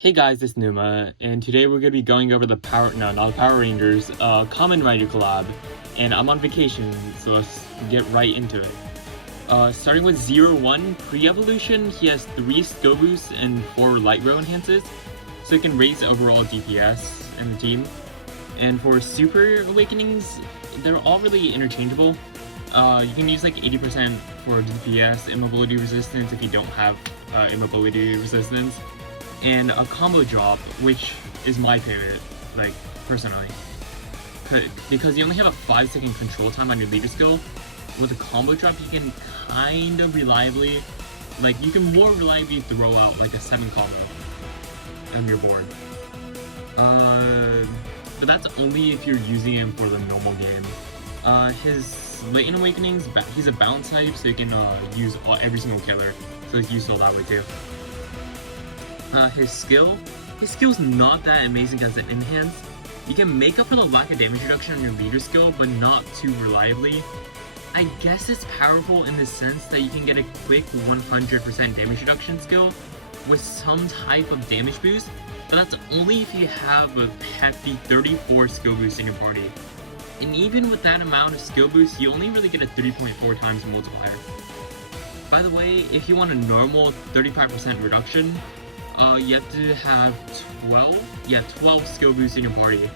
Hey guys, it's Numa, and today we're going to be going over the not the Power Rangers, Kamen Rider collab, and I'm on vacation, so let's get right into it. Starting with 01, pre-evolution, he has 3 skill boosts and 4 light row enhances, so it can raise overall DPS in the team. And for Super Awakenings, they're all really interchangeable. You can use like 80% for DPS, immobility resistance if you don't have immobility resistance, and a combo drop, which is my favorite, like, personally. Because you only have a 5-second control time on your leader skill. With a combo drop, you can kind of reliably, you can more reliably throw out like a 7 combo on your board. But that's only if you're using him for the normal game. His Latent Awakenings, he's a balance type, so you can use every single killer, so it's useful that way too. His skill's not that amazing as an enhance. You can make up for the lack of damage reduction on your leader skill, but not too reliably. I guess it's powerful in the sense that you can get a quick 100% damage reduction skill with some type of damage boost, but that's only if you have a hefty 34 skill boost in your party. And even with that amount of skill boost, you only really get a 3.4 times multiplier. By the way, if you want a normal 35% reduction, you have to have 12 skill boosts in your party,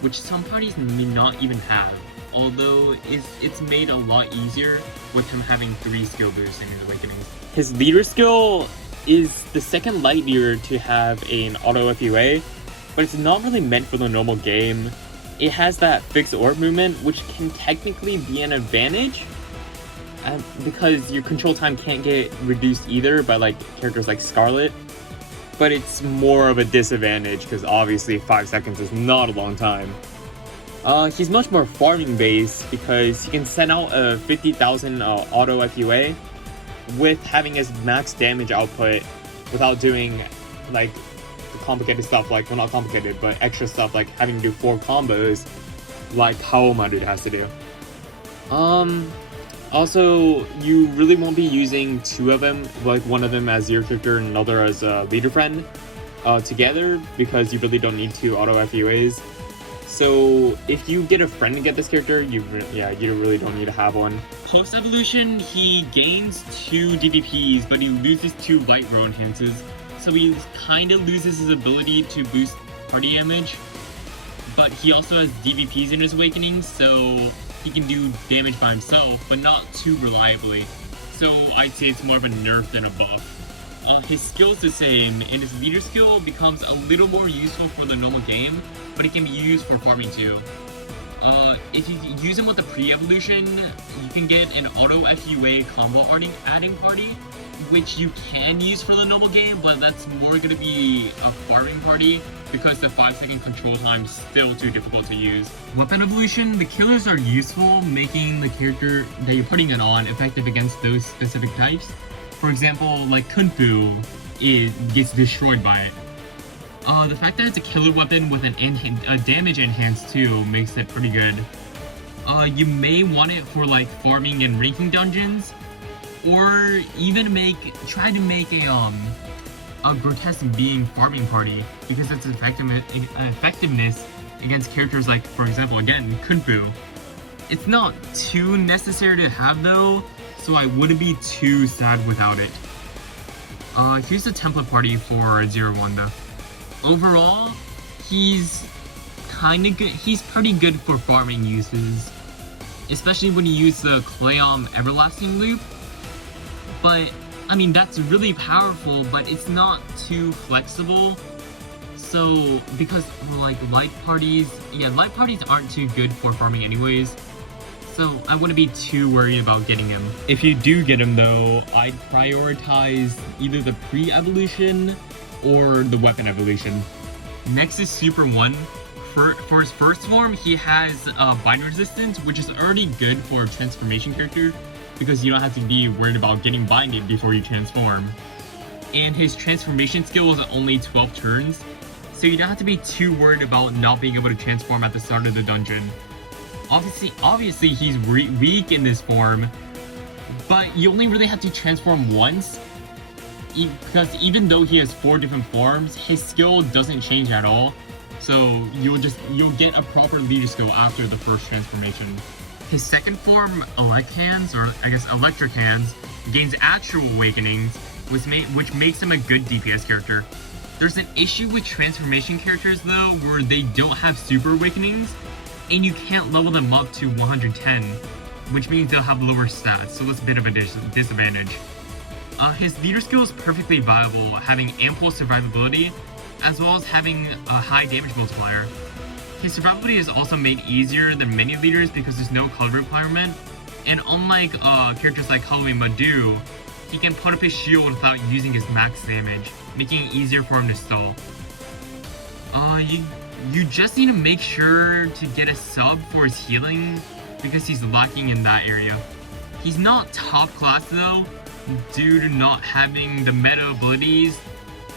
which some parties may not even have, although it's made a lot easier with him having 3 skill boosts in his awakenings. His leader skill is the second light leader to have an auto FUA, but it's not really meant for the normal game. It has that fixed orb movement, which can technically be an advantage, because your control time can't get reduced either by characters like Scarlet. But it's more of a disadvantage because obviously 5 seconds is not a long time. He's much more farming based because he can send out a 50,000 auto FUA with having his max damage output without doing the complicated stuff, well, not complicated, but extra stuff like having to do 4 combos like how my dude has to do. Also, you really won't be using 2 of them, one of them as your character and another as a leader friend, together, because you really don't need 2 auto FUAs. So if you get a friend to get this character, you really don't need to have one. Post-evolution, he gains 2 DVPs, but he loses 2 light row enhances, so he kind of loses his ability to boost party damage. But he also has DVPs in his awakenings, so he can do damage by himself, but not too reliably. So I'd say it's more of a nerf than a buff. His skill's the same, and his leader skill becomes a little more useful for the normal game, but it can be used for farming too. If you use him with the pre-evolution, you can get an auto FUA combo adding party, which you can use for the normal game, but that's more going to be a farming party because the 5-second control time is still too difficult to use. Weapon evolution, the killers are useful, making the character that you're putting it on effective against those specific types. For example, like Kung Fu, it gets destroyed by it. The fact that it's a killer weapon with a damage enhance too makes it pretty good. You may want it for farming and ranking dungeons, or even try to make a grotesque being farming party, because its effectiveness against characters like, for example, again, Kung Fu. It's not too necessary to have though, so I wouldn't be too sad without it. Here's the template party for 01 though. Overall, he's kinda good. He's pretty good for farming uses, especially when you use the Clayom Everlasting loop. But I mean, that's really powerful, but it's not too flexible. So because light parties aren't too good for farming anyways, so I wouldn't be too worried about getting him. If you do get him though, I'd prioritize either the pre-evolution or the weapon evolution. Next is Super 1. For his first form, he has bind resistance, which is already good for a transformation character, because you don't have to be worried about getting binded before you transform. And his transformation skill is only 12 turns, so you don't have to be too worried about not being able to transform at the start of the dungeon. Obviously he's weak in this form, but you only really have to transform once, because even though he has 4 different forms, his skill doesn't change at all. So you'll get a proper leader skill after the first transformation. His second form, Elect Hands, or I guess Electric Hands, gains actual awakenings, which makes him a good DPS character. There's an issue with transformation characters though, where they don't have super awakenings, and you can't level them up to 110, which means they'll have lower stats, so that's a bit of a disadvantage. His leader skill is perfectly viable, having ample survivability, as well as having a high damage multiplier. His survivability is also made easier than many leaders because there's no color requirement, and unlike characters like Halloween Madu, he can put up his shield without using his max damage, making it easier for him to stall. You just need to make sure to get a sub for his healing, because he's lacking in that area. He's not top class though, due to not having the meta abilities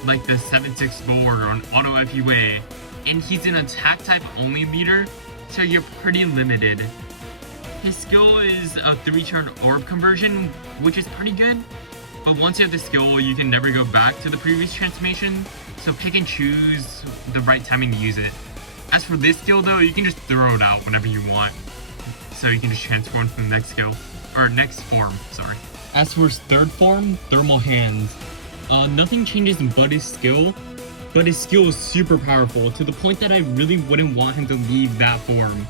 like the 764 or an auto FUA, and he's an attack type only leader, so you're pretty limited. His skill is a 3-turn orb conversion, which is pretty good, but once you have the skill, you can never go back to the previous transformation, so pick and choose the right timing to use it. As for this skill though, you can just throw it out whenever you want, so you can just transform to the next skill, or next form, sorry. As for his third form, Thermal Hands, nothing changes but his skill, but his skill is super powerful to the point that I really wouldn't want him to leave that form.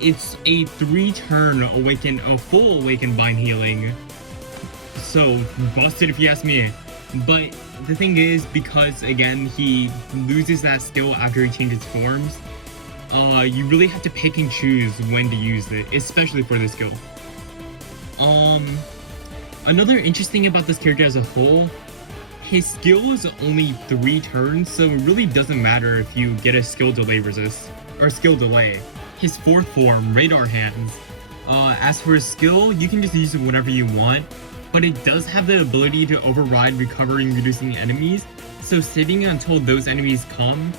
It's a 3-turn awaken, a full awaken bind healing, so busted if you ask me. But the thing is, because again he loses that skill after he changes forms, you really have to pick and choose when to use it, especially for this skill. Another interesting about this character as a whole, his skill is only 3 turns, so it really doesn't matter if you get a skill delay resist, or skill delay. His fourth form, Radar Hands, as for his skill, you can just use it whenever you want, but it does have the ability to override recovering reducing enemies, so saving it until those enemies come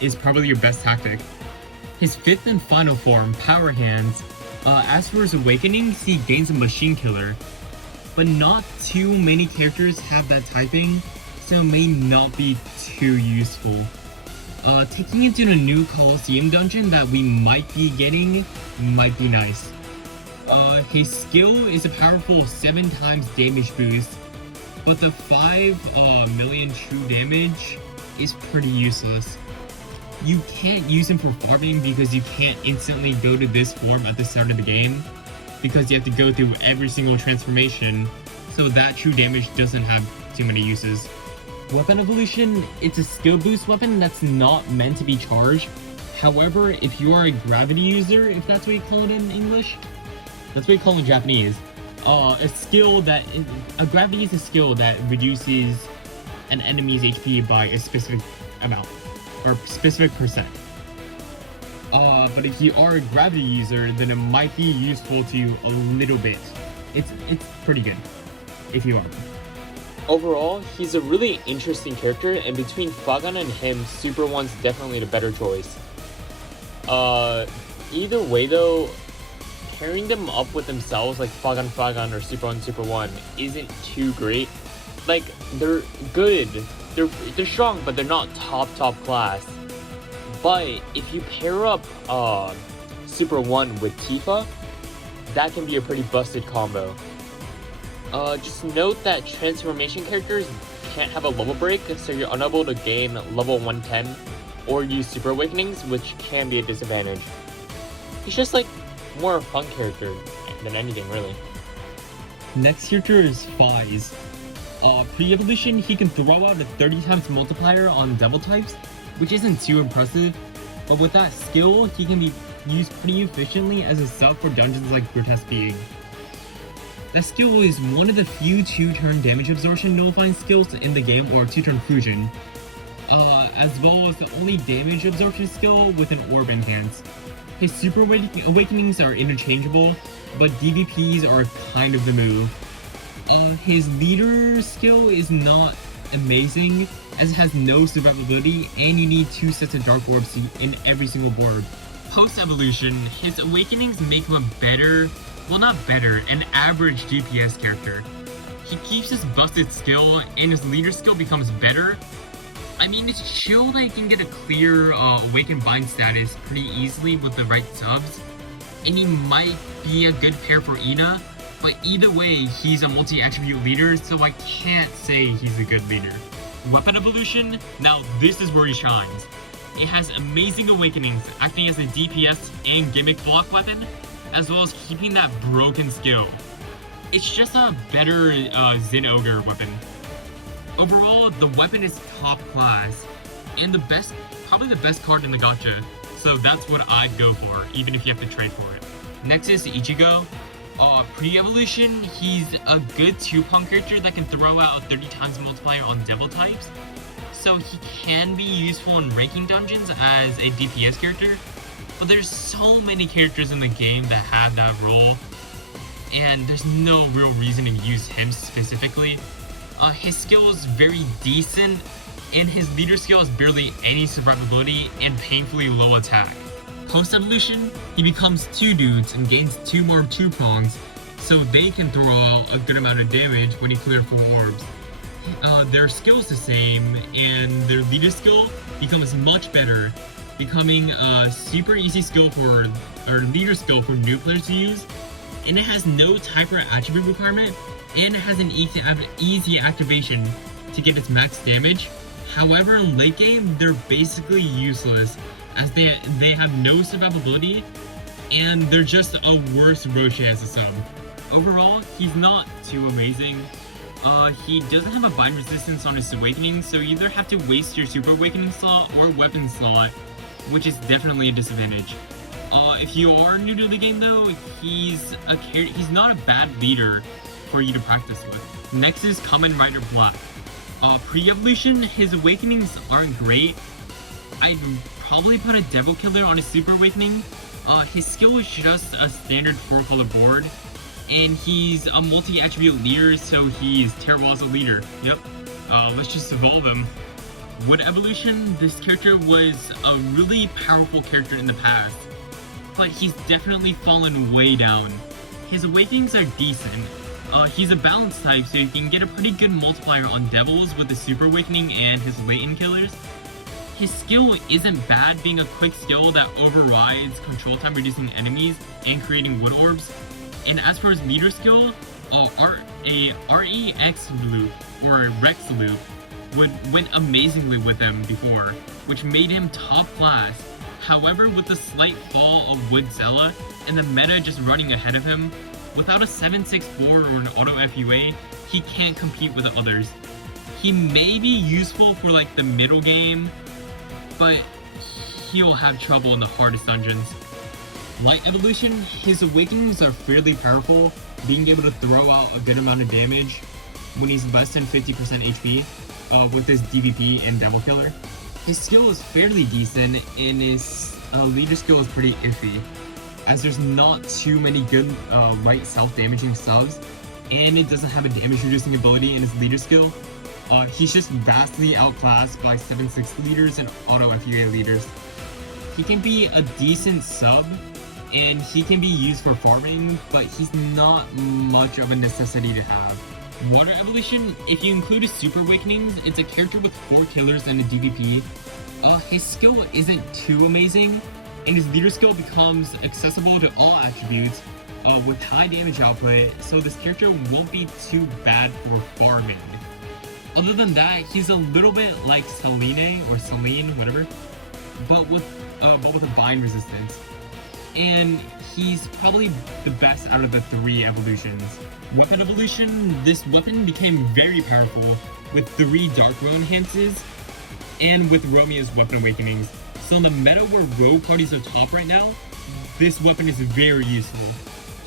is probably your best tactic. His fifth and final form, Power Hands, as for his awakenings, he gains a Machine Killer, but not too many characters have that typing, so it may not be too useful. Taking it to a new Colosseum dungeon that we might be getting might be nice. His skill is a powerful 7 times damage boost, but the 5 million true damage is pretty useless. You can't use him for farming because you can't instantly go to this form at the start of the game, because you have to go through every single transformation, so that true damage doesn't have too many uses. Weapon Evolution, it's a skill boost weapon that's not meant to be charged. However, if you are a gravity user, if that's what you call it in English, that's what you call it in Japanese. A gravity is a skill that reduces an enemy's HP by a specific amount, or specific percent. But if you are a gravity user, then it might be useful to you a little bit. It's pretty good, if you are. Overall, he's a really interesting character, and between Fagan and him, Super 1's definitely the better choice. Either way though, pairing them up with themselves like Fagan or Super 1 isn't too great. Like, they're good, they're strong, but they're not top class. But if you pair up Super 1 with Tifa, that can be a pretty busted combo. Just note that transformation characters can't have a level break, so you're unable to gain level 110 or use super awakenings, which can be a disadvantage. He's just like more a fun character than anything really. Next character is Fourze. Pre-evolution, he can throw out a 30 times multiplier on devil types, which isn't too impressive, but with that skill, he can be used pretty efficiently as a sub for dungeons like Grotesque Being. That skill is one of the few 2-turn damage absorption nullifying skills in the game, or 2-turn fusion, as well as the only damage absorption skill with an orb enhance. His super awakenings are interchangeable, but DVPs are kind of the move. His leader skill is not amazing, as it has no survivability, and you need 2 sets of dark orbs in every single orb. Post-evolution, his awakenings make him a better, well not better, an average DPS character. he keeps his busted skill and his leader skill becomes better. I mean, it's chill that he can get a clear Awaken Bind status pretty easily with the right subs, and he might be a good pair for Ina, but either way, he's a multi-attribute leader, so I can't say he's a good leader. Weapon evolution, now this is where he shines. It has amazing awakenings, acting as a DPS and gimmick block weapon, as well as keeping that broken skill. It's just a better Zen Ogre weapon. Overall, the weapon is top class, and probably the best card in the gacha, so that's what I'd go for, even if you have to trade for it. Next is Ichigo. Pre-evolution, he's a good 2-pump character that can throw out a 30 times multiplier on devil types, so he can be useful in ranking dungeons as a DPS character, but there's so many characters in the game that have that role, and there's no real reason to use him specifically. His skill is very decent, and his leader skill has barely any survivability and painfully low attack. Post-evolution, he becomes 2 dudes and gains 2 more 2-prongs, so they can throw out a good amount of damage when he clears 4 orbs. Their skill is the same, and their leader skill becomes much better, becoming a super easy skill leader skill for new players to use, and it has no type or attribute requirement, and it has an easy activation to get its max damage. However, in late game, they're basically useless, as they have no survivability, and they're just a worse Roshi as a sub. Overall, he's not too amazing. He doesn't have a bind resistance on his awakening, so you either have to waste your super awakening slot or weapon slot, which is definitely a disadvantage. If you are new to the game though, he's not a bad leader for you to practice with. Next is Kamen Rider Black. Pre-evolution, his awakenings aren't great. I'd probably put a Devil Killer on his super awakening. His skill is just a standard 4-color board, and he's a multi-attribute leader, so he's terrible as a leader. Yep. Let's just evolve him. Wood evolution, this character was a really powerful character in the past, but he's definitely fallen way down. His awakenings are decent. He's a balanced type, so you can get a pretty good multiplier on devils with the super awakening and his latent killers. His skill isn't bad, being a quick skill that overrides control time reducing enemies and creating wood orbs. And as for his leader skill, a REX loop or a Rex loop went amazingly with him before, which made him top class. However, with the slight fall of Wood Zela and the meta just running ahead of him, without a 764 or an auto FUA, he can't compete with the others. He may be useful for like the middle game, but he'll have trouble in the hardest dungeons. Light evolution, his awakenings are fairly powerful, being able to throw out a good amount of damage when he's less than 50% HP with his DVP and Devil Killer. His skill is fairly decent, and his leader skill is pretty iffy, as there's not too many good light self-damaging subs, and it doesn't have a damage reducing ability in his leader skill. He's just vastly outclassed by 7/6 leaders and auto FUA leaders. He can be a decent sub, and he can be used for farming, but he's not much of a necessity to have. Water evolution, if you include his super awakenings, it's a character with 4 killers and a DVP. His skill isn't too amazing, and his leader skill becomes accessible to all attributes with high damage output, so this character won't be too bad for farming. Other than that, he's a little bit like Selene, whatever, but with a bind resistance. And he's probably the best out of the 3 evolutions. Weapon evolution, this weapon became very powerful with 3 Dark Row enhances and with Romeo's weapon awakenings. So in the meta where rogue parties are top right now, this weapon is very useful.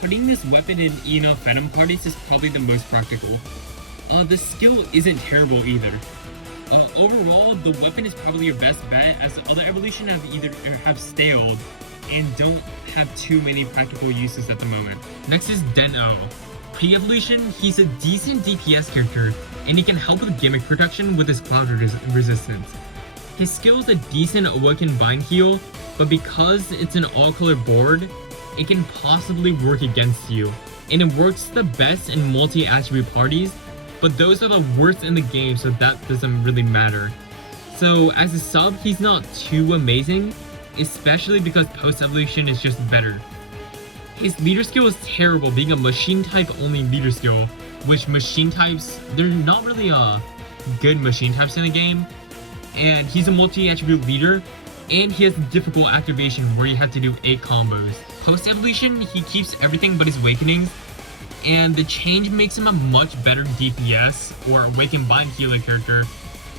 Putting this weapon in enough Venom parties is probably the most practical. The skill isn't terrible either. Overall, the weapon is probably your best bet, as the other evolution have staled and don't have too many practical uses at the moment. Next is Den-O. Pre-evolution, he's a decent DPS character, and he can help with gimmick protection with his cloud resistance. His skill is a decent Awaken Bind heal, but because it's an all-color board, it can possibly work against you, and it works the best in multi-attribute parties but those are the worst in the game, so that doesn't really matter. So as a sub, he's not too amazing, especially because post-evolution is just better. His leader skill is terrible, being a machine type only leader skill, which machine types, they're not really good machine types in the game. And he's a multi-attribute leader, and he has difficult activation where you have to do 8 combos. Post-evolution, he keeps everything but his awakenings, and the change makes him a much better DPS or Awaken Bind healer character,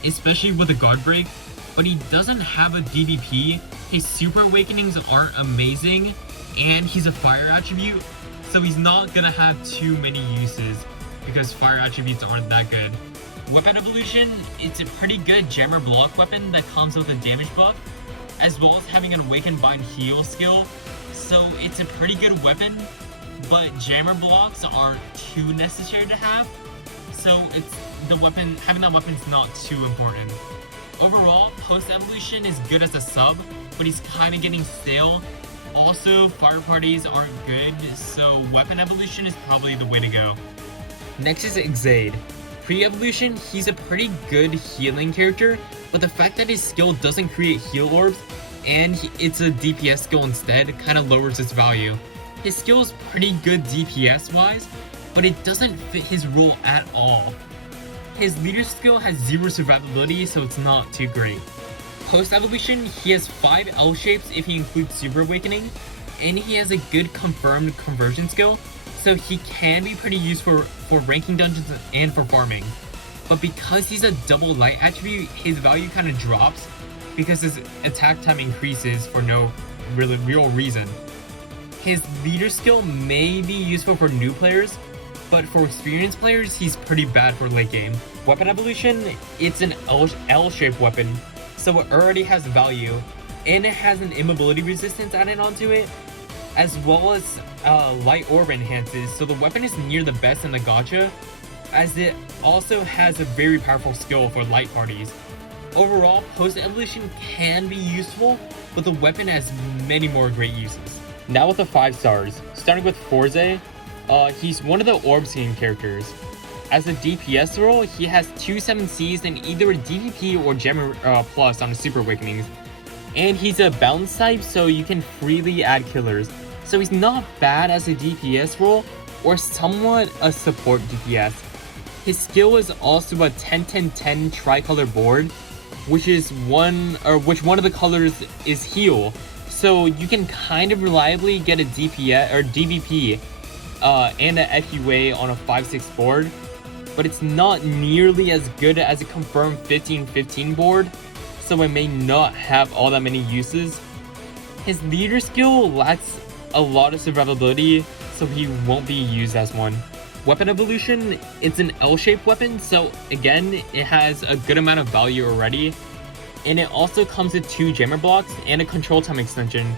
especially with a guard break, but he doesn't have a DBP, his super awakenings aren't amazing, and he's a fire attribute, so he's not gonna have too many uses because fire attributes aren't that good. Weapon evolution, it's a pretty good jammer block weapon that comes with a damage buff, as well as having an Awaken Bind heal skill, so it's a pretty good weapon, but jammer blocks aren't too necessary to have, so having that weapon is not too important. Overall, post-evolution is good as a sub, but he's kind of getting stale. Also, fire parties aren't good, so weapon evolution is probably the way to go. Next is Xade. Pre-evolution, he's a pretty good healing character, but the fact that his skill doesn't create heal orbs, and it's a DPS skill instead, kind of lowers its value. His skill is pretty good DPS wise, but it doesn't fit his role at all. His leader skill has 0 survivability, so it's not too great. Post-evolution, he has 5 L shapes if he includes Super Awakening, and he has a good confirmed conversion skill, so he can be pretty useful for ranking dungeons and for farming. But because he's a double light attribute, his value kind of drops because his attack time increases for no real reason. His leader skill may be useful for new players, but for experienced players, he's pretty bad for late game. Weapon evolution, it's an L-shaped weapon, so it already has value, and it has an immobility resistance added onto it, as well as light orb enhances, so the weapon is near the best in the gacha, as it also has a very powerful skill for light parties. Overall, post-evolution can be useful, but the weapon has many more great uses. Now with the 5 stars, starting with Fourze, he's one of the orb scene characters. As a DPS role, he has 2 7Cs and either a DPP or Gem Plus on his Super Awakenings. And he's a balance type, so you can freely add killers. So he's not bad as a DPS role, or somewhat a support DPS. His skill is also a 10-10-10 tricolor board, which one of the colors is heal. So you can kind of reliably get a DPS or DVP and a FUA on a 5-6 board, but it's not nearly as good as a confirmed 15-15 board, so it may not have all that many uses. His leader skill lacks a lot of survivability, so he won't be used as one. Weapon evolution, it's an L-shaped weapon, so again, it has a good amount of value already, and it also comes with 2 jammer blocks and a control time extension,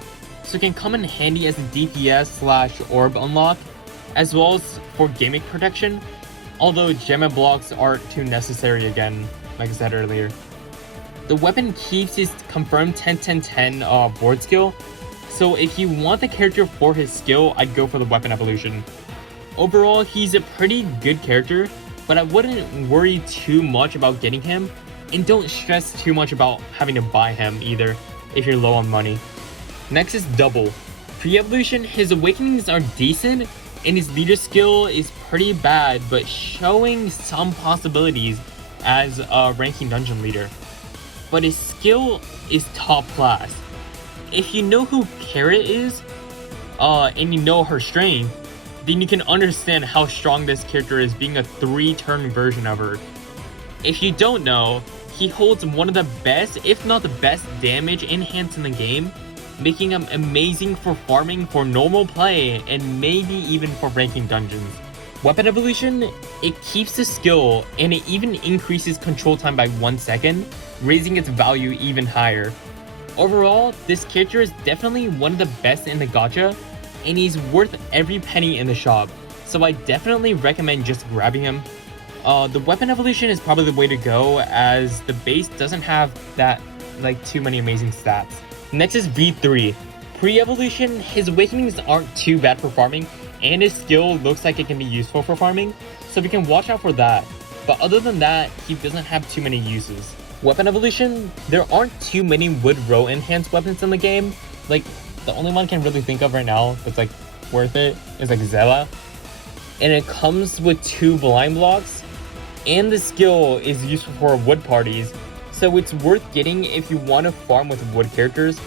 so it can come in handy as a DPS/orb unlock, as well as for gimmick protection, although jammer blocks aren't too necessary again, like I said earlier. The weapon keeps his confirmed 10-10-10 board skill, so if you want the character for his skill, I'd go for the weapon evolution. Overall, he's a pretty good character, but I wouldn't worry too much about getting him, and don't stress too much about having to buy him either if you're low on money. Next is Double. Pre-evolution, his awakenings are decent, and his leader skill is pretty bad, but showing some possibilities as a ranking dungeon leader. But his skill is top class. If you know who Carrot is, and you know her strength, then you can understand how strong this character is being a 3-turn version of her. If you don't know, he holds one of the best, if not the best, damage enhance in the game, making him amazing for farming for normal play and maybe even for ranking dungeons. Weapon evolution, it keeps the skill and it even increases control time by 1 second, raising its value even higher. Overall, this character is definitely one of the best in the gacha, and he's worth every penny in the shop, so I definitely recommend just grabbing him. The weapon evolution is probably the way to go, as the base doesn't have that too many amazing stats. Next is V3. Pre-evolution, his awakenings aren't too bad for farming, and his skill looks like it can be useful for farming, so we can watch out for that. but other than that, he doesn't have too many uses. Weapon evolution, there aren't too many wood row enhanced weapons in the game. Like, the only one I can really think of right now that's like worth it is like Zela. And it comes with 2 blind blocks, and the skill is useful for wood parties, so it's worth getting if you want to farm with wood characters,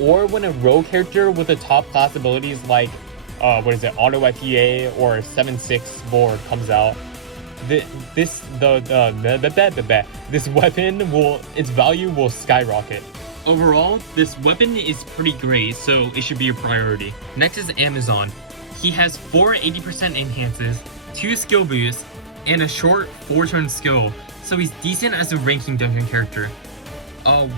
or when a row character with the top class abilities like auto FEA or 7-6 board comes out. This weapon its value will skyrocket. Overall, this weapon is pretty great, so it should be a priority. Next is Amazon. He has 4 80% enhances, 2 skill boosts, and a short 4-turn skill, so he's decent as a ranking dungeon character.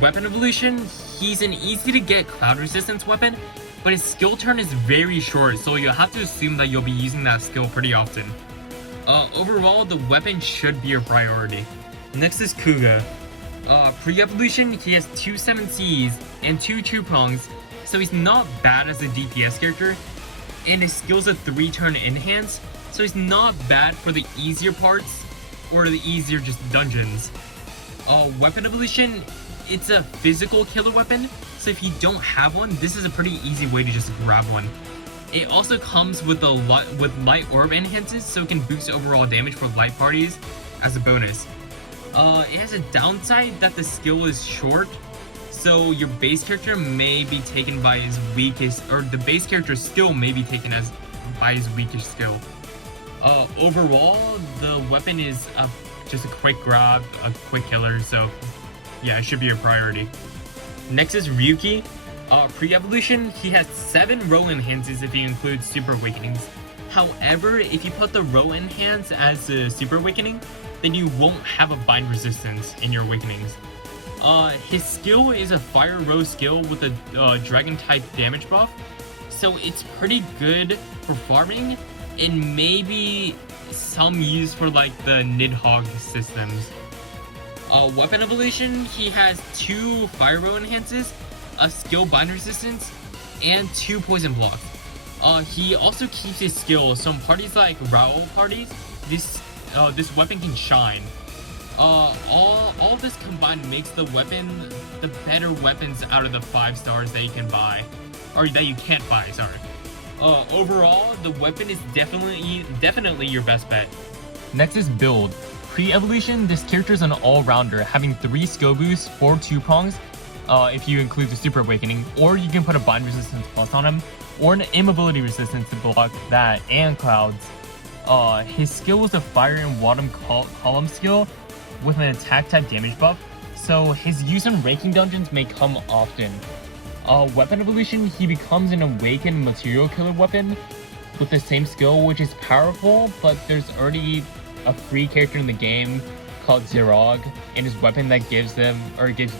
Weapon evolution, he's an easy to get cloud resistance weapon, but his skill turn is very short, so you'll have to assume that you'll be using that skill pretty often. Overall, the weapon should be a priority. Next is Kouga. Pre-evolution, he has 2 7Cs and 2 2-prongs, so he's not bad as a DPS character, and his skill's a 3-turn enhance, so he's not bad for the easier parts or the easier just dungeons. Weapon evolution, it's a physical killer weapon, so if you don't have one, this is a pretty easy way to just grab one. It also comes with light orb enhances, so it can boost overall damage for light parties as a bonus. It has a downside that the skill is short, so your base character may be taken by his weakest, or the base character's skill may be taken by his weakest skill. Overall, the weapon is just a quick grab, a quick killer, so yeah, it should be a priority. Next is Ryuki. Pre-evolution, he has 7 row enhances if you include Super Awakenings. However, if you put the row enhance as a Super Awakening, then you won't have a bind resistance in your Awakenings. His skill is a fire row skill with a dragon type damage buff, so it's pretty good for farming and maybe some use for like the Nidhogg systems. Weapon evolution, he has 2 fire row enhances, a skill bind resistance, and 2 poison blocks. He also keeps his skill, so in parties like Raoul parties, this weapon can shine. All this combined makes the weapon the better weapons out of the 5 stars that you can buy, or that you can't buy, sorry. Overall, the weapon is definitely your best bet. Next is build. Pre-evolution, this character is an all-rounder, having 3 skill boosts, 4 2-prongs, if you include the Super Awakening, or you can put a bind resistance plus on him, or an immobility resistance to block that and clouds. His skill was a fire and water column skill with an attack type damage buff, so his use in ranking dungeons may come often. Weapon evolution, he becomes an awakened material killer weapon with the same skill, which is powerful, but there's already a free character in the game called Zerog, and his weapon that gives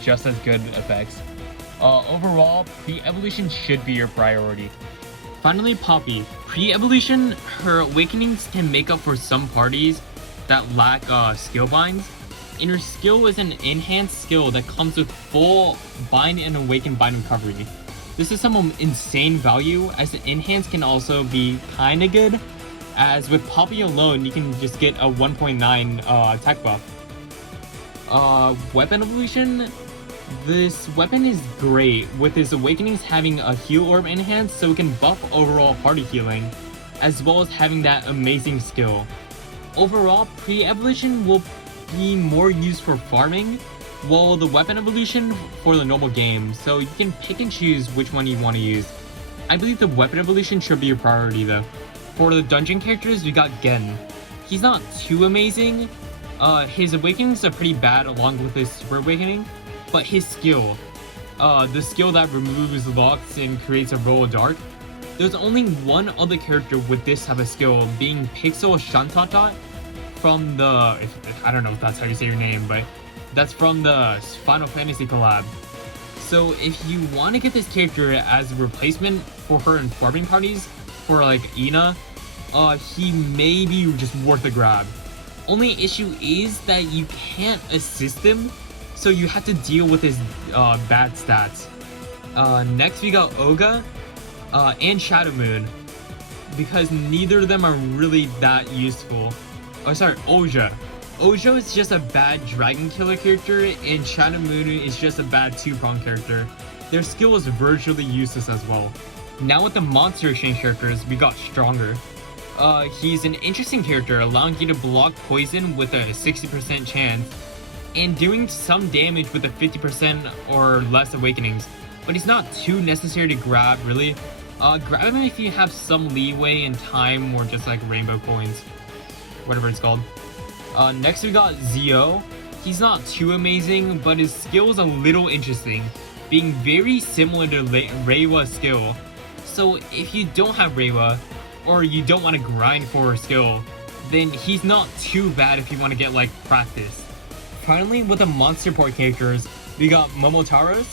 just as good effects. Overall, pre-evolution should be your priority. Finally, Poppy. Pre-evolution, her awakenings can make up for some parties that lack skill binds, and her skill is an enhanced skill that comes with full bind and awaken bind recovery. This is some insane value, as the enhance can also be kinda good, as with Poppy alone, you can just get a 1.9 attack buff. Weapon evolution, this weapon is great, with his awakenings having a heal orb enhance, so it can buff overall party healing, as well as having that amazing skill. Overall, pre-evolution will be more used for farming, while the weapon evolution for the normal game, so you can pick and choose which one you want to use. I believe the weapon evolution should be a priority though. For the dungeon characters, we got Genm. He's not too amazing. His awakenings are pretty bad along with his super awakening, but his skill, the skill that removes locks and creates a roll of dark, there's only one other character with this type of skill, being Pixel Shantatat from the, I don't know if that's how you say your name, but that's from the Final Fantasy collab. So if you want to get this character as a replacement for her in farming parties, for like Ina, he may be just worth a grab. Only issue is that you can't assist him, so you have to deal with his bad stats. Next we got Oga and Shadow Moon, because neither of them are really that useful. Oh sorry, Oja. Ojo is just a bad dragon killer character, and Shadow Moon is just a bad 2-prong character. Their skill is virtually useless as well. Now with the monster exchange characters, we got Stronger. He's an interesting character, allowing you to block poison with a 60% chance, and doing some damage with a 50% or less awakenings, but he's not too necessary to grab, really. Grab him if you have some leeway in time or just like rainbow coins, whatever it's called. Next we got Zio. He's not too amazing, but his skill is a little interesting, being very similar to Reiwa's skill. So if you don't have Reiwa, or you don't want to grind for her skill, then he's not too bad if you want to get like practice. Finally, with the monster port characters, we got Momotaro's.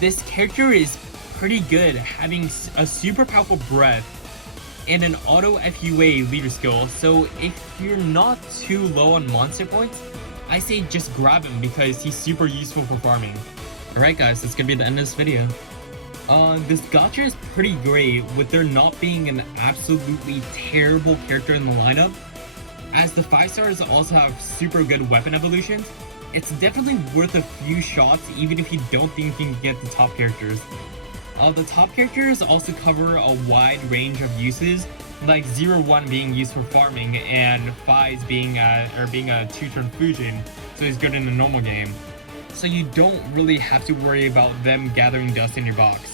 This character is pretty good, having a super powerful breath and an auto FUA leader skill, so if you're not too low on monster points, I say just grab him because he's super useful for farming. Alright guys, that's gonna be the end of this video. This gacha is pretty great with there not being an absolutely terrible character in the lineup. As the 5 stars also have super good weapon evolutions, it's definitely worth a few shots even if you don't think you can get the top characters. The top characters also cover a wide range of uses, like 0-1 being used for farming and Fies being a 2-turn Fujin, so he's good in a normal game. So you don't really have to worry about them gathering dust in your box.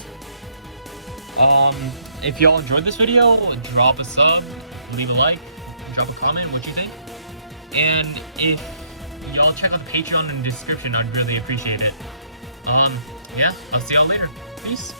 If y'all enjoyed this video, drop a sub, leave a like, drop a comment what you think, and if y'all check out the Patreon in the description, I'd really appreciate it. Yeah, I'll see y'all later. Peace.